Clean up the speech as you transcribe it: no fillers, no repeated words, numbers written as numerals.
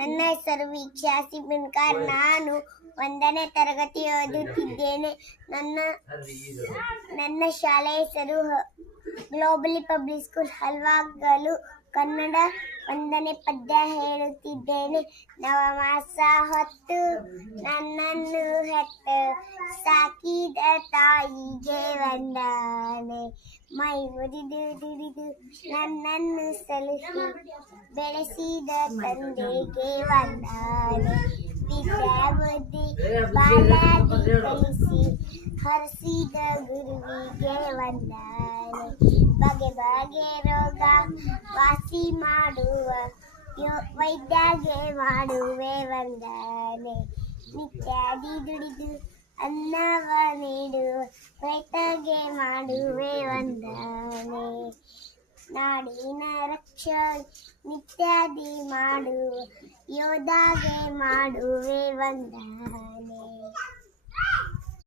ನನ್ನ ಹೆಸರು ವೀಕ್ಷಾ ಸಿಬಿನ್ಕರ್. ನಾನು 1ನೇ ತರಗತಿ ಓದುತ್ತಿದ್ದೇನೆ. ನನ್ನ ಶಾಲೆ ಹೆಸರು ಗ್ಲೋಬಲಿ ಪಬ್ಲಿಕ್ ಸ್ಕೂಲ್ ಹಲ್ವಾಗಲು. ಕನ್ನಡ 1ನೇ ಪದ್ಯ ಹೇಳುತ್ತಿದ್ದೇನೆ. ನವಮಾಸ ಹೊತ್ತು ನನ್ನನ್ನು ಹೆತ್ತು ಸಾಕಿದ ತಾಯಿಗೆ ವಂದನೆ. ಮೈ ಮುರಿದು ದುಡಿದು ನನ್ನನ್ನು ಸಲುಹಿ ಬೆಳೆಸಿದ ತಂದೆಗೆ ವಂದನೆ. ವಿದ್ಯಾ ಬುದ್ಧಿ ಬಾಲ್ಯಾಗಿ ಕಲಿಸಿ ಹರಿಸಿದ ಗುರುವಿಗೆ ವಂದನೆ. ಬಗೆ ಬಗೆ ರೋಗ ವಾಸಿ ಮಾಡುವ ವೈದ್ಯಗೆ ಮಾಡುವೆ ವಂದನೆ. ನಿತ್ಯಾದಿ ದುಡಿದು ಅನ್ನವ ನೀಡುವ ರೈತಗೆ ಮಾಡುವೆ ವಂದನೆ. ನಾಡಿನ ರಕ್ಷಣೆ ನಿತ್ಯಾದಿ ಮಾಡುವ ಯೋಧಾಗೆ ಮಾಡುವೆ ವಂದನೆ.